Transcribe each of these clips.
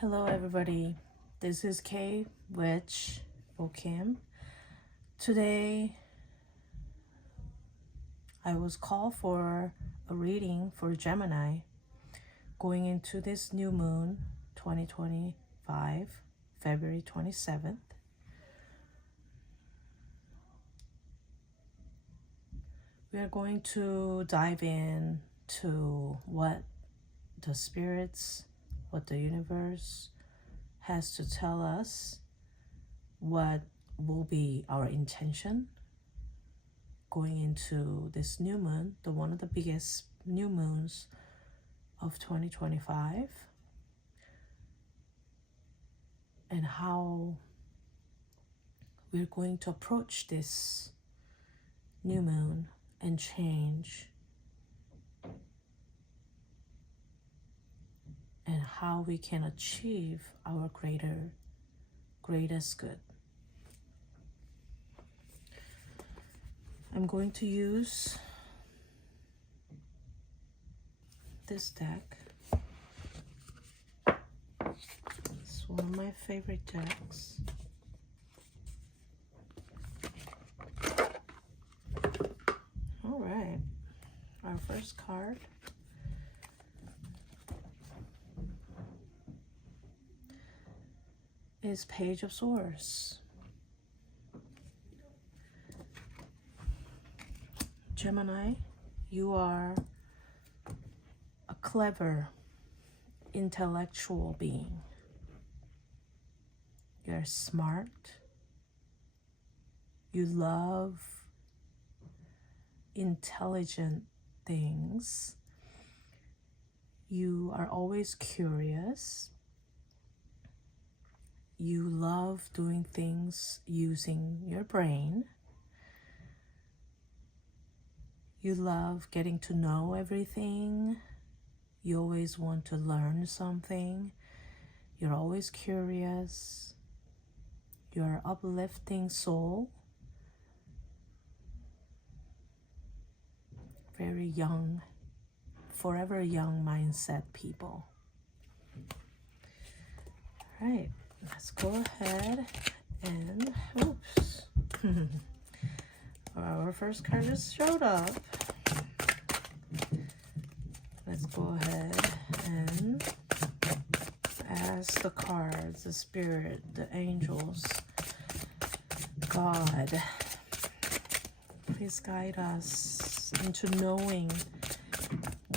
Hello everybody, this is Kay Witch Kim. Today I was called for a reading for Gemini going into this new moon 2025 February 27th. We are going to dive in to what the spirits, what the universe has to tell us, what will be our intention going into this new moon, one of the biggest new moons of 2025, and how we're going to approach this new moon and change, and how we can achieve our greatest good. I'm going to use this deck. It's one of my favorite decks. All right, our first card is Page of Swords. Gemini, you are a clever, intellectual being. You're smart. You love intelligent things. You are always curious. You love doing things using your brain. You love getting to know everything. You always want to learn something. You're always curious. You're an uplifting soul. Very young, forever young mindset people. All right. Let's go ahead and, oops, our first card just showed up. Let's go ahead and ask the cards, the spirit, the angels, God, please guide us into knowing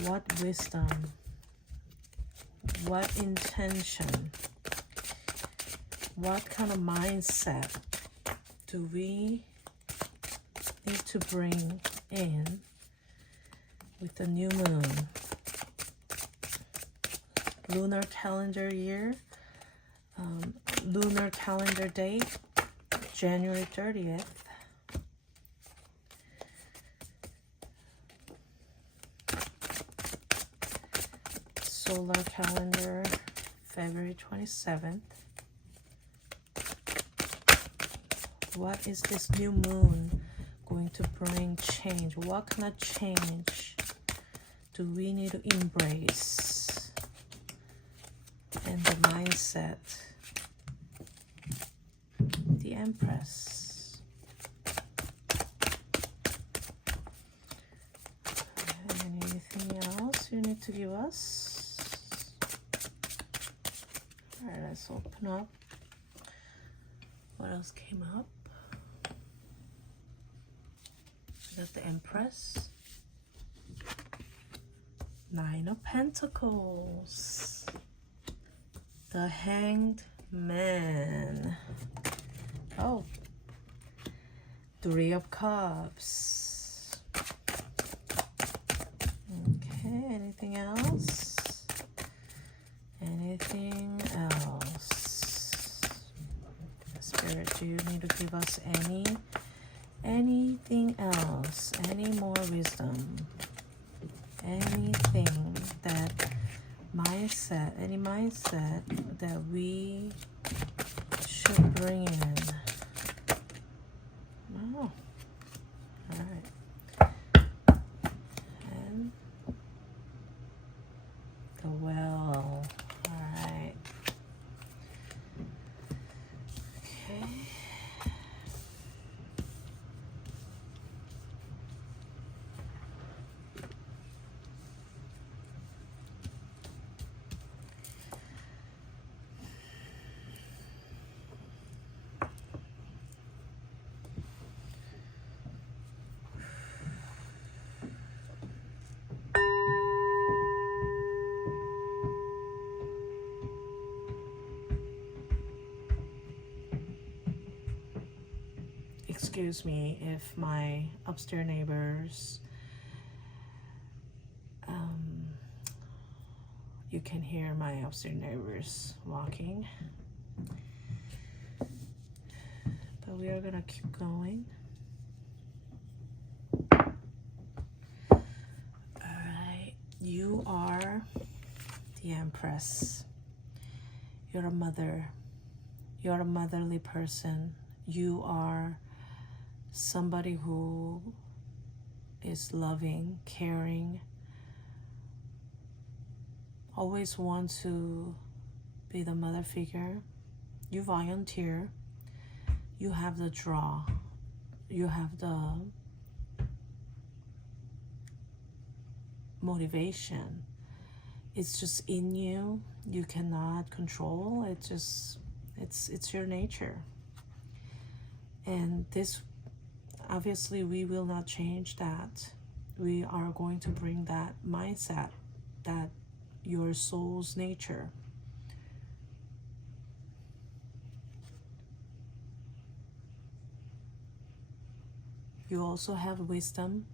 what wisdom, what intention, what kind of mindset do we need to bring in with the new moon? Lunar calendar year, lunar calendar date, January 30th. Solar calendar, February 27th. What is this new moon going to bring change? What kind of change do we need to embrace? And the mindset, the Empress. Anything else you need to give us? All right, let's open up. What else came up? We got the Empress. Nine of Pentacles. The Hanged Man. Oh. Three of Cups. Okay, anything else? Anything else? Spirit, do you need to give us anything else? Any more wisdom? Anything that mindset, any mindset that we should bring in? Oh, all right. And the Well. All right. excuse me if my upstairs neighbors, you can hear my upstairs neighbors walking. But we are gonna keep going. Alright, you are the Empress. You're a mother. You're a motherly person. You are somebody who is loving, caring, always want to be the mother figure. You volunteer. You have the draw. You have the motivation. It's just in you. You cannot control. It's your nature. And this, obviously, we will not change that. We are going to bring that mindset, that your soul's nature. You also have wisdom.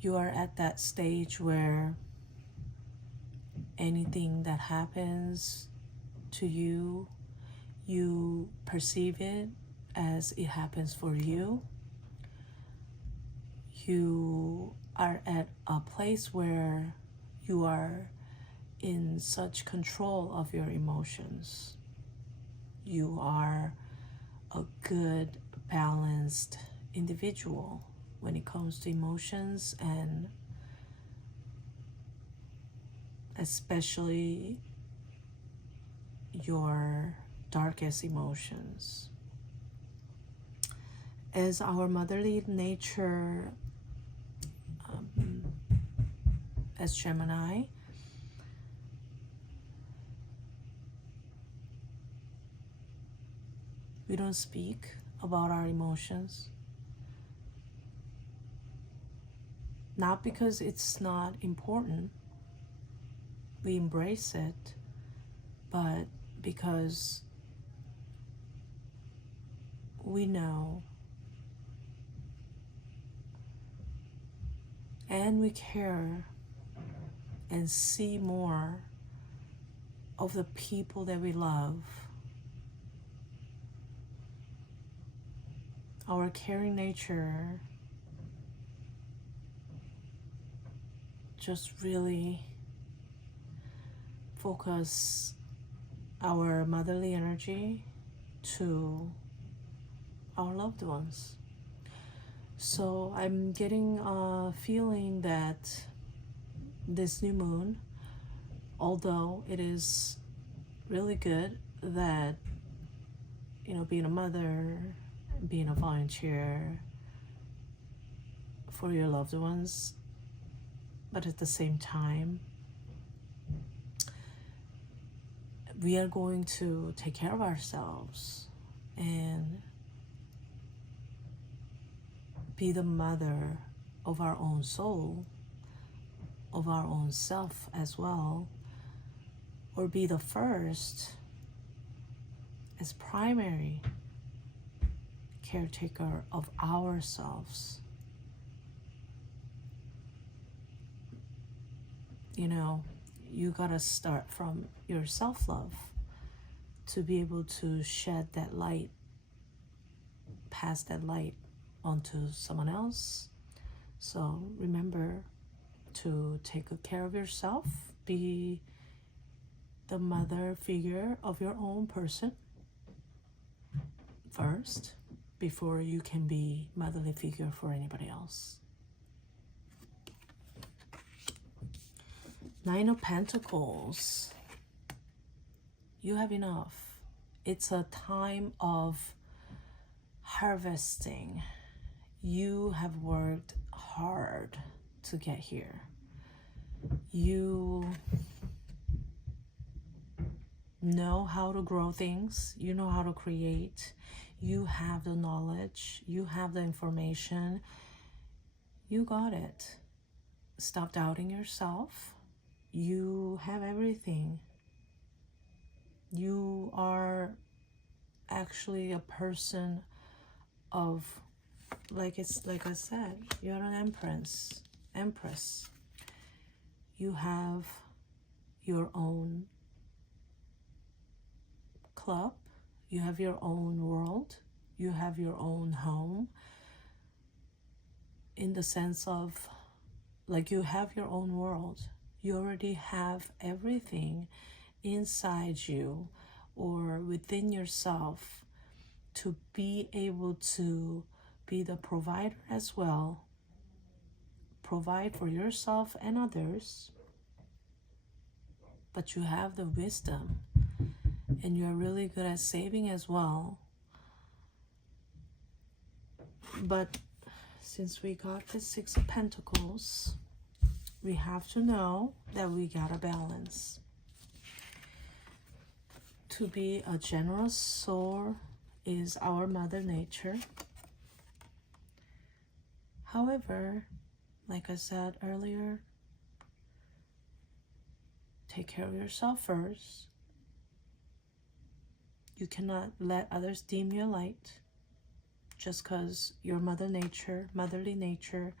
You are at that stage where anything that happens to you, you perceive it as it happens for you. You are at a place where you are in such control of your emotions. You are a good, balanced individual when it comes to emotions, and especially your darkest emotions. As our motherly nature, as Gemini, we don't speak about our emotions. Not because it's not important, we embrace it, but because we know and we care and see more of the people that we love. Our caring nature just really focus our motherly energy to our loved ones. So I'm getting a feeling that this new moon, although it is really good that, you know, being a mother, being a volunteer for your loved ones, but at the same time, we are going to take care of ourselves and be the mother of our own soul, of our own self as well, or be the first as primary caretaker of ourselves. You know, you gotta start from your self-love to be able to shed that light, pass that light onto someone else. So remember to take good care of yourself, be the mother figure of your own person first, before you can be motherly figure for anybody else. Nine of Pentacles. You have enough. It's a time of harvesting. You have worked hard to get here. You know how to grow things. You know how to create. You have the knowledge. You have the information. You got it. Stop doubting yourself. You have everything. You are actually a person of, like I said, you're an empress. You have your own club, you have your own world, you have your own home, in the sense of, like, you have your own world. You already have everything inside you or within yourself to be able to be the provider as well. Provide for yourself and others. But you have the wisdom and you're really good at saving as well. But since we got the Six of Pentacles, we have to know that we gotta balance. To be a generous soul is our Mother Nature. However, like I said earlier, take care of yourself first. You cannot let others dim your light just because your motherly nature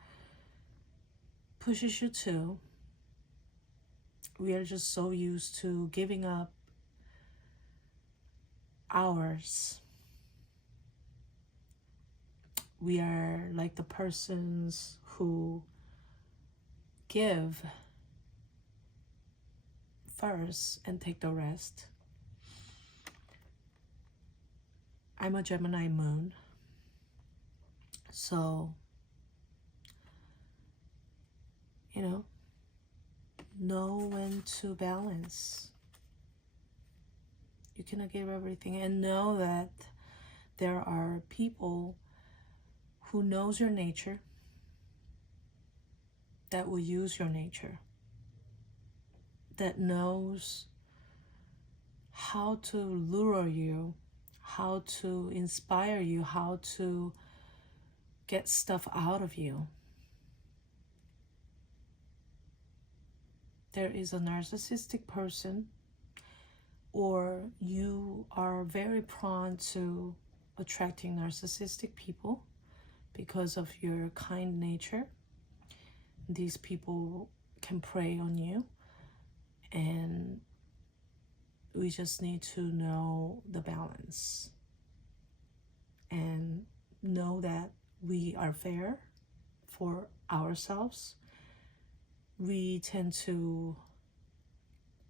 pushes you to. We are just so used to giving up ours. We are like the persons who give first and take the rest. I'm a Gemini moon, so know when to balance. You cannot give everything, and know that there are people who knows your nature, that will use your nature, that knows how to lure you, how to inspire you, how to get stuff out of you. There is a narcissistic person, or you are very prone to attracting narcissistic people because of your kind nature. These people can prey on you, and we just need to know the balance and know that we are fair for ourselves. We tend to,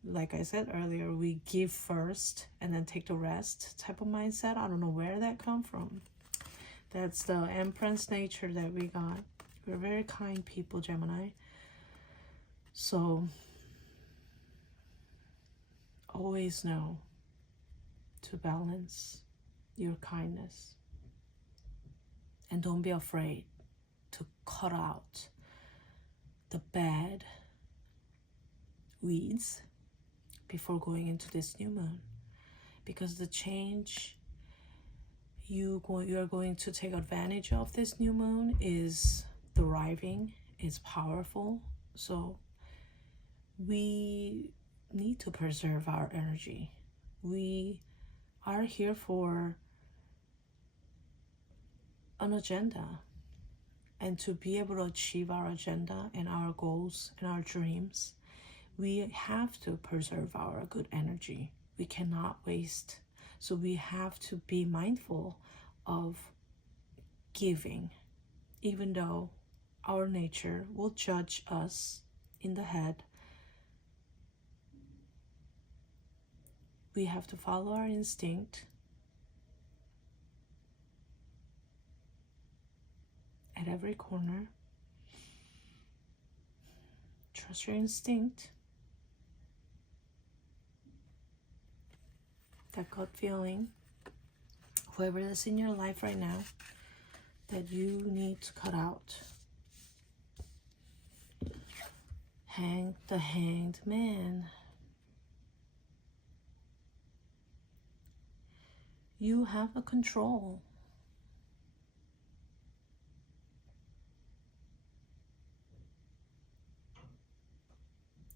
like I said earlier, we give first and then take the rest type of mindset. I don't know where that come from. That's the Empress nature that we got. We're very kind people, Gemini. So always know to balance your kindness. And don't be afraid to cut out the bad weeds before going into this new moon. Because the change you are going to take advantage of this new moon is thriving, is powerful. So we need to preserve our energy. We are here for an agenda, and to be able to achieve our agenda and our goals and our dreams, we have to preserve our good energy. We cannot waste. So we have to be mindful of giving, even though our nature will judge us in the head. We have to follow our instinct at every corner. Trust your instinct. That gut feeling, whoever is in your life right now, that you need to cut out. The Hanged Man. You have a control.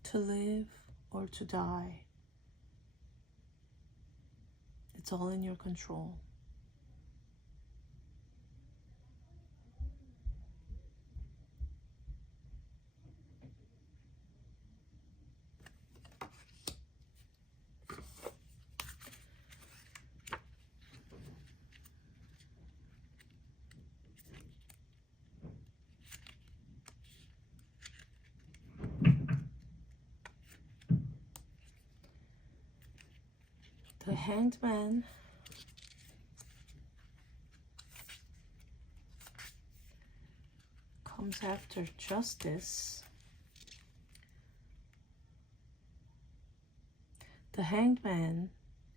To live or to die. It's all in your control. The Hanged Man comes after Justice. The Hanged Man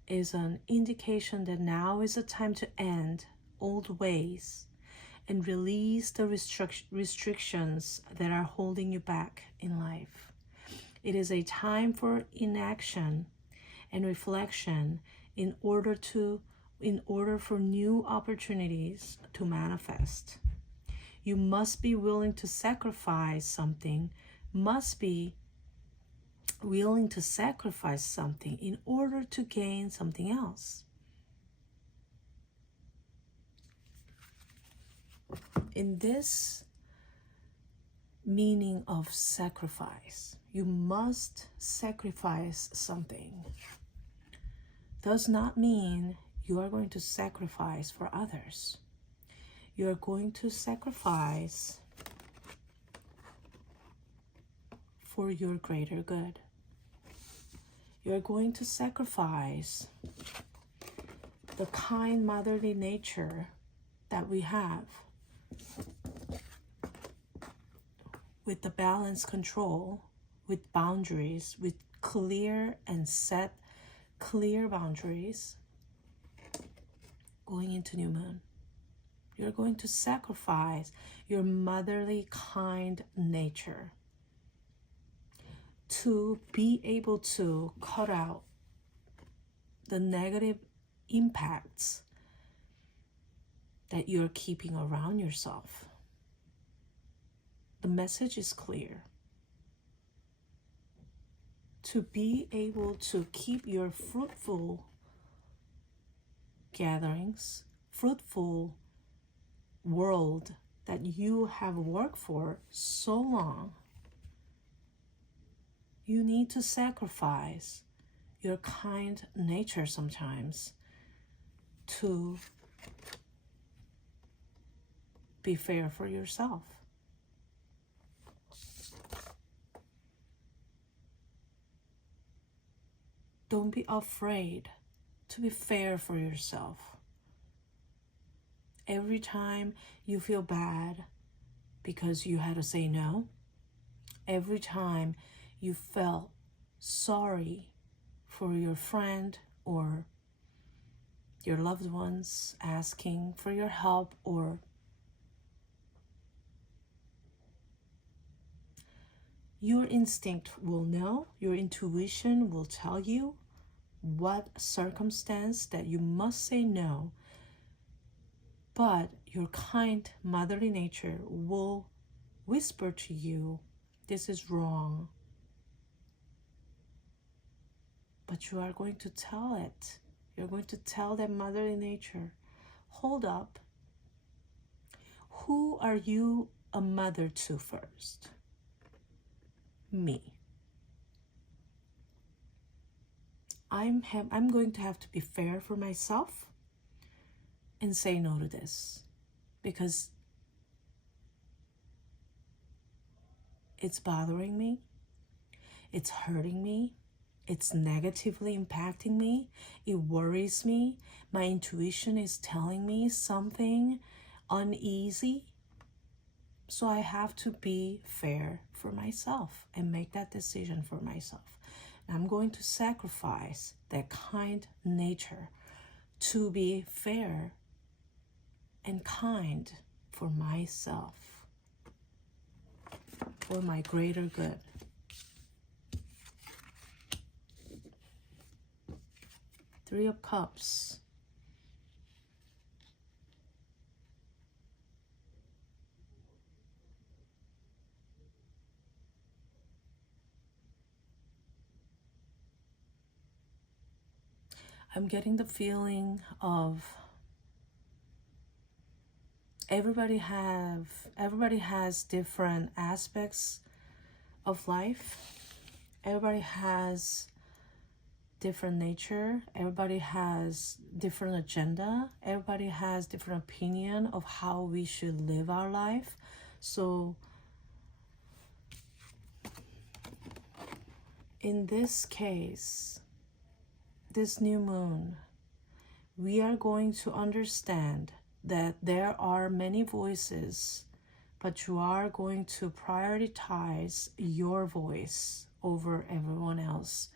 is an indication that now is the time to end old ways and release the restrictions that are holding you back in life. It is a time for inaction and reflection in order for new opportunities to manifest. You must be willing to sacrifice something, in order to gain something else. In this meaning of sacrifice, you must sacrifice something. Does not mean you are going to sacrifice for others. You are going to sacrifice for your greater good. You are going to sacrifice the kind motherly nature that we have with the balance control, with boundaries, with clear boundaries going into new moon. You're going to sacrifice your motherly kind nature to be able to cut out the negative impacts that you're keeping around yourself. The message is clear. To be able to keep your fruitful gatherings, fruitful world that you have worked for so long, you need to sacrifice your kind nature sometimes to be fair for yourself. Don't be afraid to be fair for yourself. Every time you feel bad because you had to say no, every time you felt sorry for your friend or your loved ones asking for your help, or your instinct will know, your intuition will tell you what circumstance that you must say no, but your kind motherly nature will whisper to you, this is wrong. But you are going to tell it. You're going to tell that motherly nature, hold up. Who are you a mother to first? Me. I'm going to have to be fair for myself and say no to this, because it's bothering me, it's hurting me, it's negatively impacting me, it worries me, my intuition is telling me something uneasy. So I have to be fair for myself and make that decision for myself. I'm going to sacrifice that kind nature to be fair and kind for myself, for my greater good. Three of Cups. I'm getting the feeling of everybody has different aspects of life. Everybody has different nature. Everybody has different agenda. Everybody has different opinion of how we should live our life. So in this case, this new moon, we are going to understand that there are many voices, but you are going to prioritize your voice over everyone else,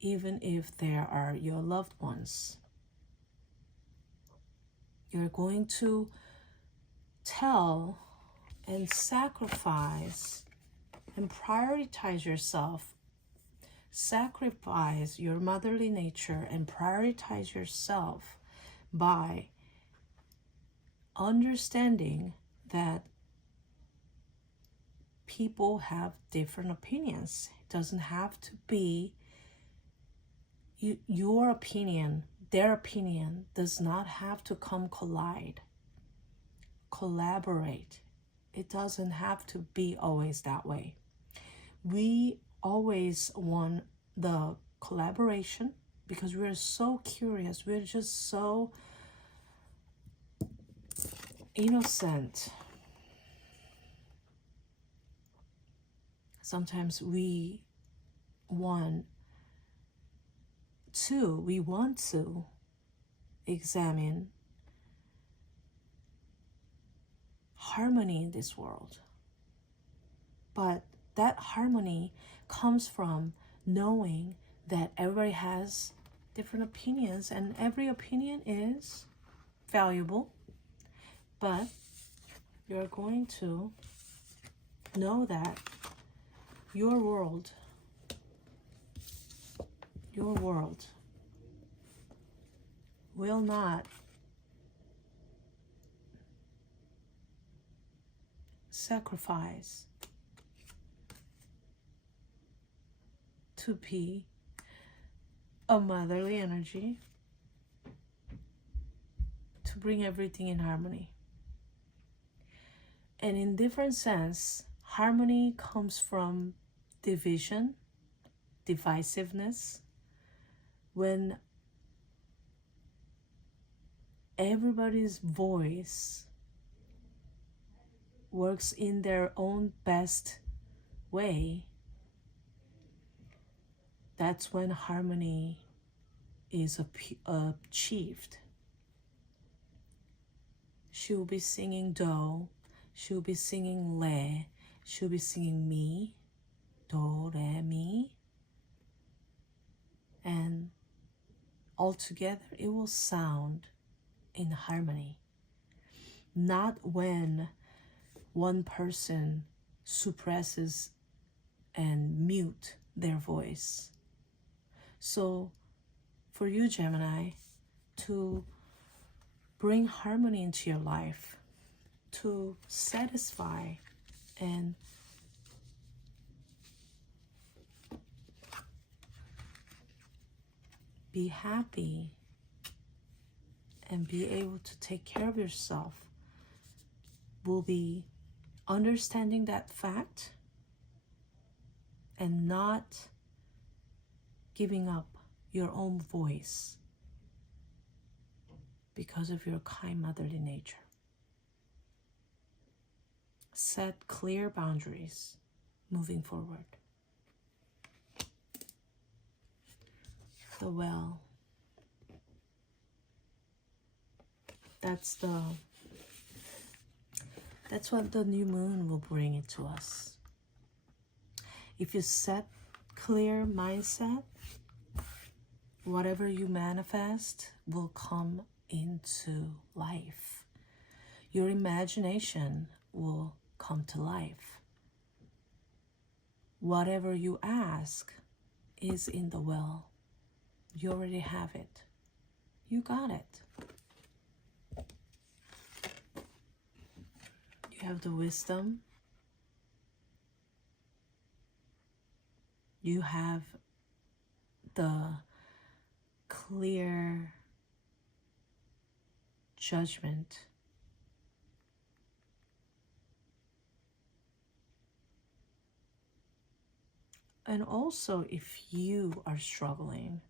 even if they are your loved ones. You're going to tell and sacrifice and prioritize yourself. Sacrifice your motherly nature and prioritize yourself by understanding that people have different opinions. It doesn't have to be your opinion. Their opinion does not have to come collide, collaborate. It doesn't have to be always that way. We always want the collaboration because we're so curious. We're just so innocent. Sometimes we want to examine harmony in this world. But that harmony comes from knowing that everybody has different opinions and every opinion is valuable. But you're going to know that your world will not sacrifice to be a motherly energy to bring everything in harmony. And in different sense, harmony comes from division, divisiveness. When everybody's voice works in their own best way, that's when harmony is achieved. She'll be singing do, she'll be singing le, she'll be singing mi, do, re, mi, and altogether it will sound in harmony. Not when one person suppresses and mute their voice. So for you, Gemini, to bring harmony into your life, to satisfy and be happy and be able to take care of yourself, will be understanding that fact and not giving up your own voice because of your kind motherly nature. Set clear boundaries moving forward. The well. That's what the new moon will bring it to us. If you set clear mindset, whatever you manifest will come into life. Your imagination will come to life. Whatever you ask is in the well. You already have it. You got it. You have the wisdom. You have the clear judgment. And also, if you are struggling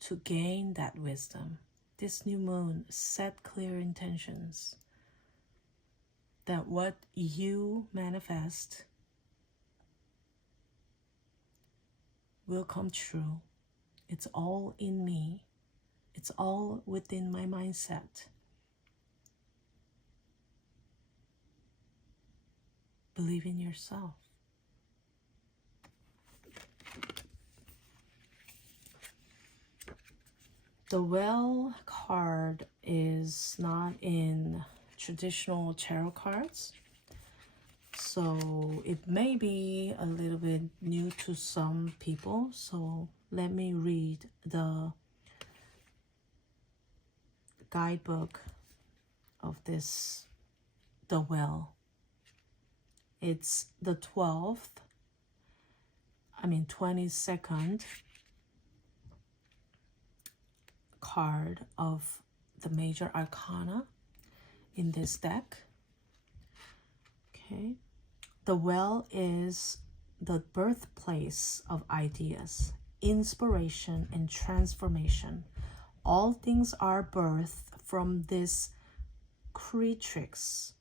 to gain that wisdom, this new moon, set clear intentions that what you manifest will come true It's all in me. It's all within my mindset. Believe in yourself. The Well card is not in traditional tarot cards, so it may be a little bit new to some people. So let me read the guidebook of this, The Well. It's the 22nd card of the major arcana in this deck. Okay. The Well is the birthplace of ideas, inspiration, and transformation. All things are birthed from this creatrix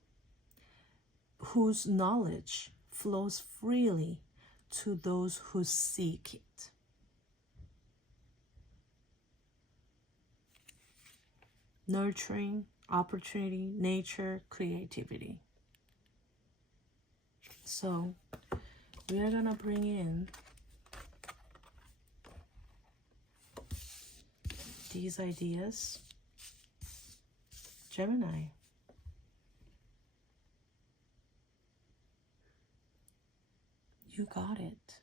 whose knowledge flows freely to those who seek it. Nurturing, opportunity, nature, creativity. So we are gonna bring in these ideas. Gemini. You got it.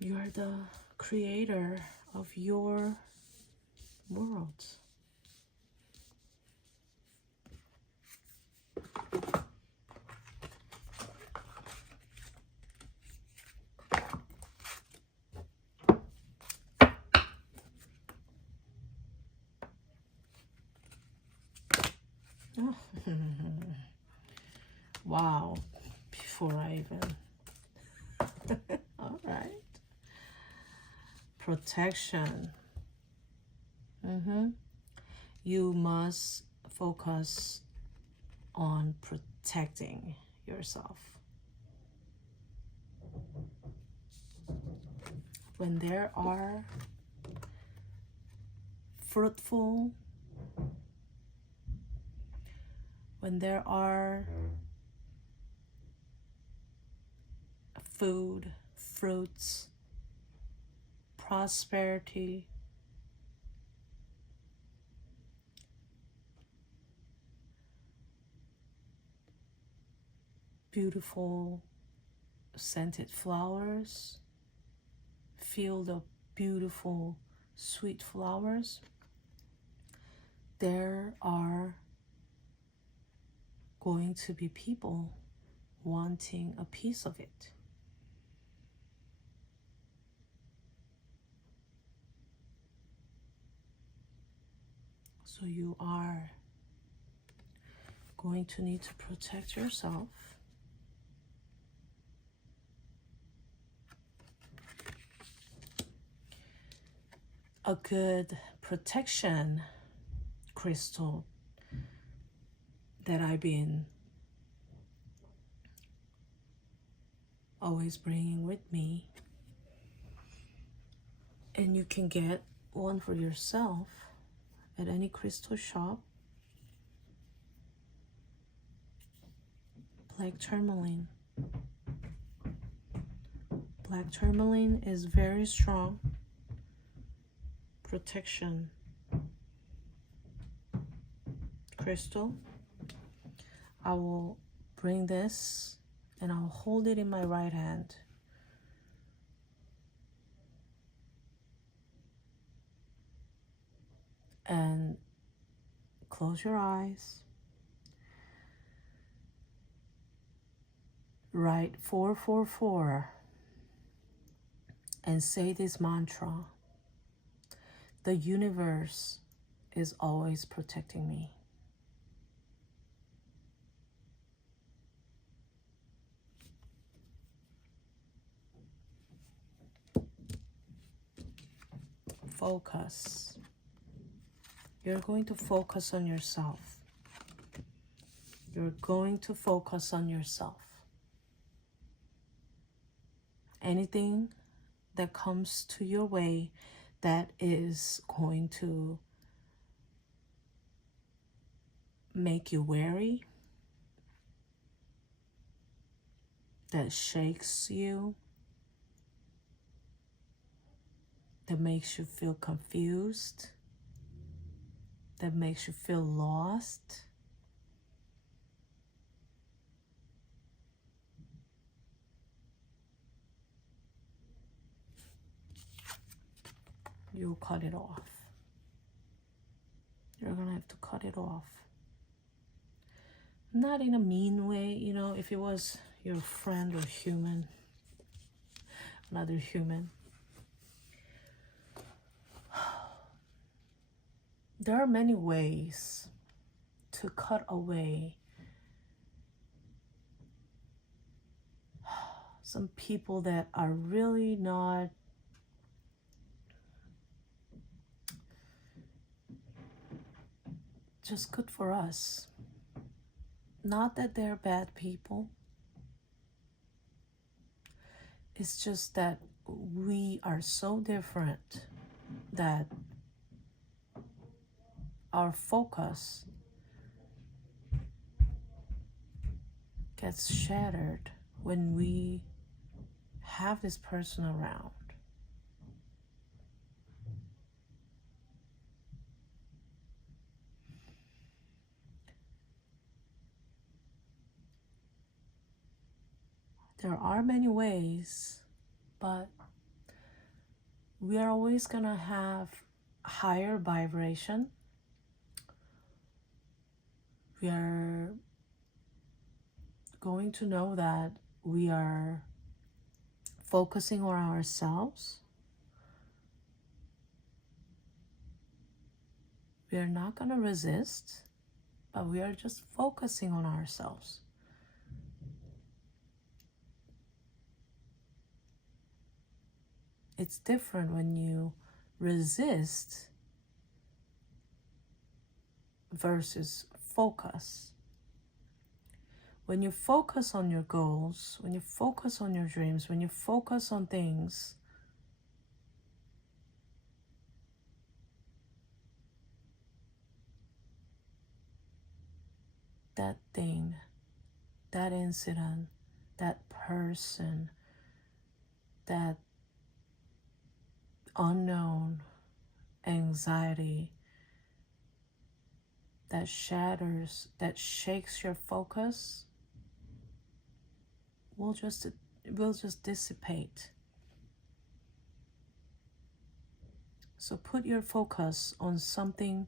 You are the creator of your world. Oh. Wow. Before I even... All right. Protection. You must focus on protecting yourself. When there are fruitful, when there are food, fruits, prosperity, beautiful scented flowers, field of beautiful sweet flowers, there are going to be people wanting a piece of it. So you are going to need to protect yourself. A good protection crystal that I've been always bringing with me, and you can get one for yourself at any crystal shop. Black tourmaline. Black tourmaline is very strong protection crystal. I will bring this and I'll hold it in my right hand. And close your eyes. Write 444 and say this mantra. The universe is always protecting me. Focus. You're going to focus on yourself. You're going to focus on yourself. anything that comes to your way that is going to make you wary, that shakes you, that makes you feel confused, that makes you feel lost, you'll cut it off. You're gonna have to cut it off. Not in a mean way, you know, if it was your friend or human, another human. There are many ways to cut away some people that are really not just good for us. Not that they're bad people. It's just that we are so different that our focus gets shattered when we have this person around. There are many ways, but we are always gonna have higher vibration. We are going to know that we are focusing on ourselves. We are not gonna resist, but we are just focusing on ourselves. It's different when you resist versus focus. When you focus on your goals, when you focus on your dreams, when you focus on things, that thing, that incident, that person, that unknown anxiety that shatters, that shakes your focus, will just dissipate. So put your focus on something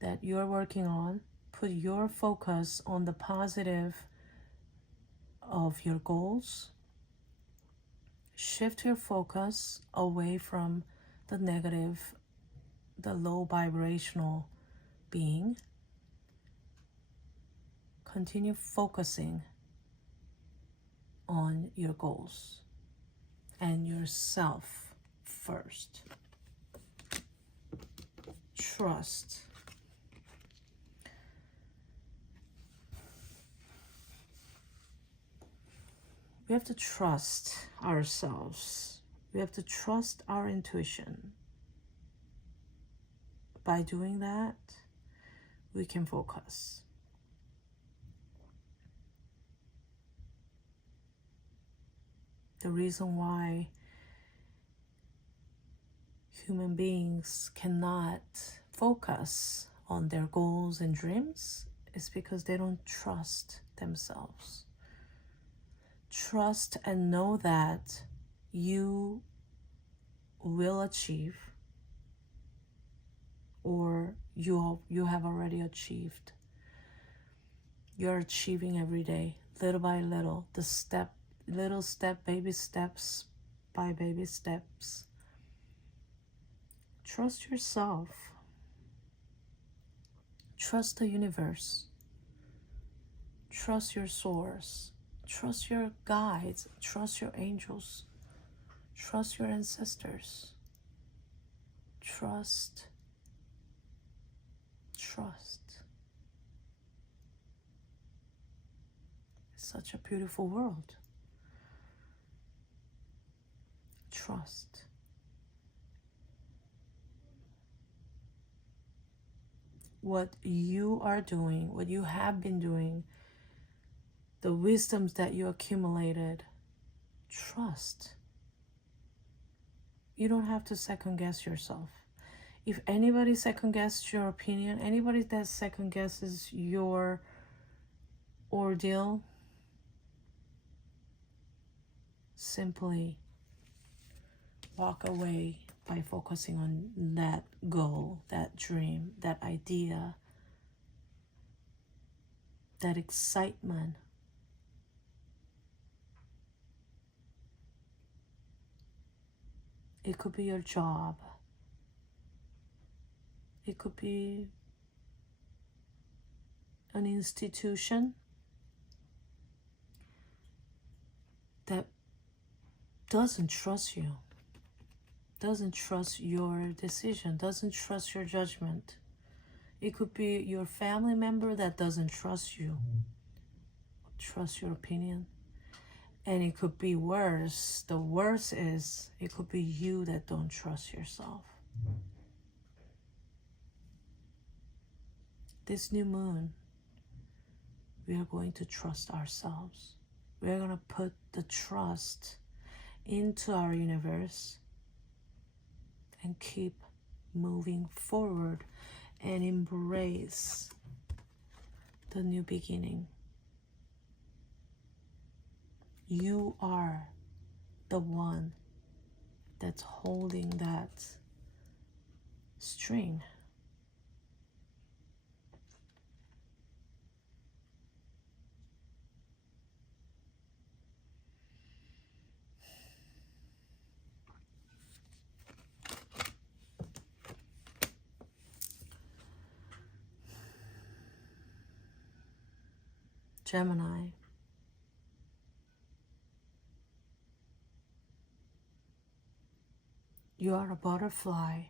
that you're working on. Put your focus on the positive of your goals. Shift your focus away from the negative, the low vibrational being. Continue focusing on your goals and yourself first. Trust. We have to trust ourselves. We have to trust our intuition. By doing that, we can focus. The reason why human beings cannot focus on their goals and dreams is because they don't trust themselves. Trust and know that you will achieve, or you have already achieved. You're achieving every day, little by little, little step, baby steps by baby steps. Trust yourself. Trust the universe. Trust your source. Trust your guides. Trust your angels. Trust your ancestors. Trust. It's such a beautiful world. trust. What you are doing, what you have been doing, the wisdoms that you accumulated, trust. You don't have to second guess yourself. If anybody second guesses your opinion, anybody that second guesses your ordeal, simply walk away by focusing on that goal, that dream, that idea, that excitement. It could be your job. It could be an institution that doesn't trust you, doesn't trust your decision, doesn't trust your judgment. It could be your family member that doesn't trust you, trust your opinion. And it could be worse. The worst is it could be you that don't trust yourself. This new moon, we are going to trust ourselves. We are going to put the trust into our universe and keep moving forward and embrace the new beginning. You are the one that's holding that string. Gemini, you are a butterfly.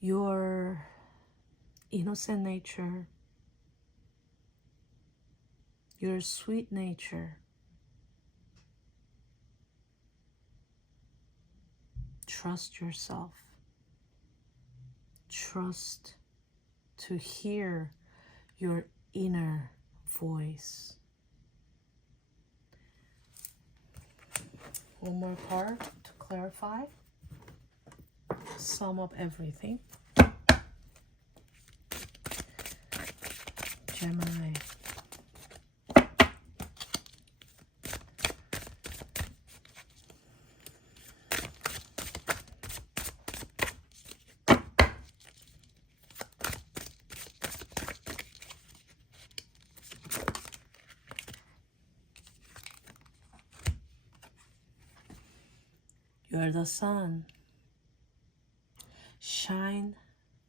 Your innocent nature, your sweet nature, trust yourself. Trust to hear your inner voice. One more card to clarify. Sum up everything. Gemini. You're the sun. Shine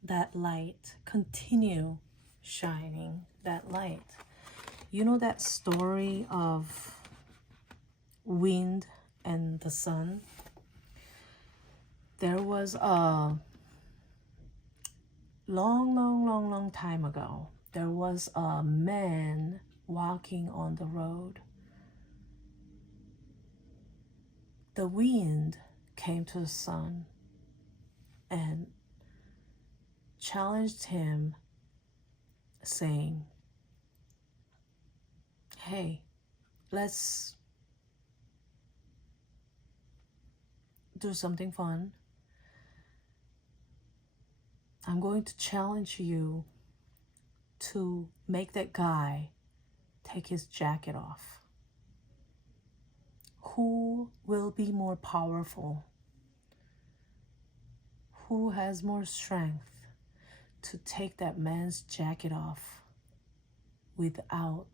that light. Continue shining that light. You know that story of wind and the sun? There was a long time ago, there was a man walking on the road. The wind came to the sun and challenged him, saying, hey, let's do something fun. I'm going to challenge you to make that guy take his jacket off. Who will be more powerful? Who has more strength to take that man's jacket off without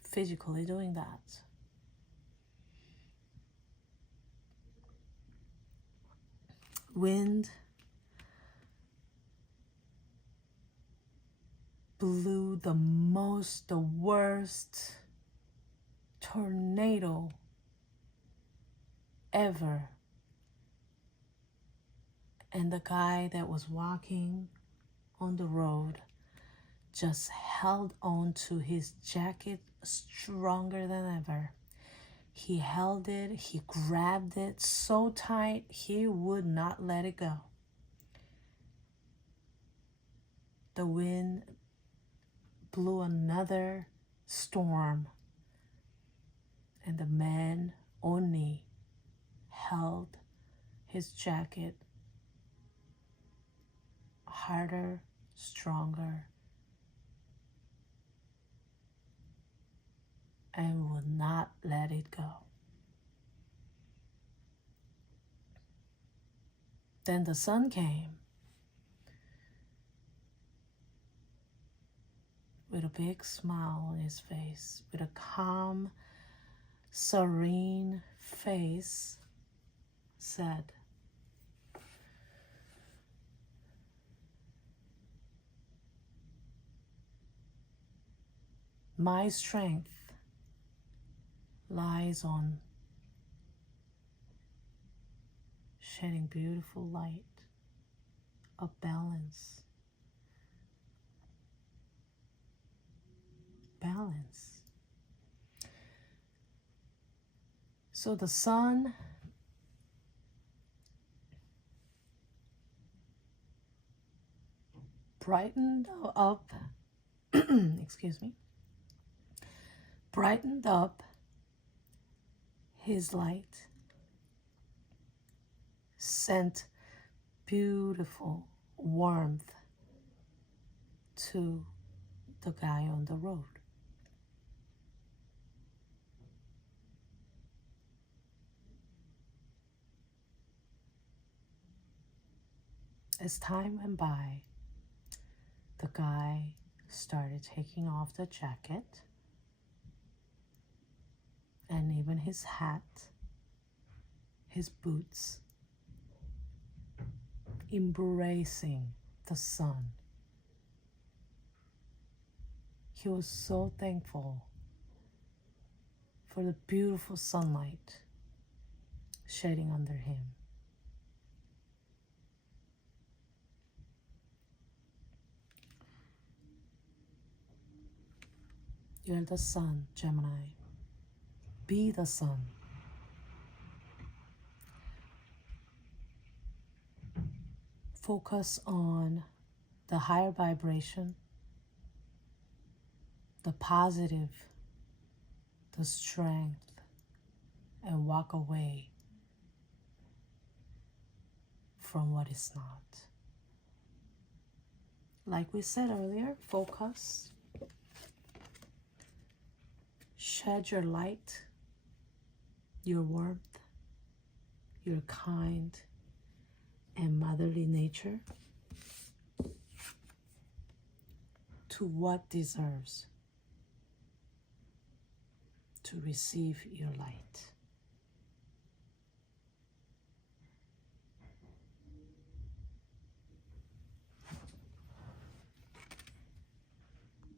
physically doing that? Wind blew the worst tornado ever. And the guy that was walking on the road just held on to his jacket stronger than ever. He held it, he grabbed it so tight, he would not let it go. The wind blew another storm, and the man only held his jacket harder, stronger, and would not let it go. Then the sun came with a big smile on his face, with a calm, serene face, said, "My strength lies on shedding beautiful light of balance. Balance." So the sun brightened up, excuse me, brightened up his light, sent beautiful warmth to the guy on the road. As time went by, the guy started taking off the jacket and even his hat, his boots, embracing the sun. He was so thankful for the beautiful sunlight shedding under him. You're the sun, Gemini. Be the sun. Focus on the higher vibration, the positive, the strength, and walk away from what is not. Like we said earlier, focus. Shed your light, your warmth, your kind and motherly nature to what deserves to receive your light.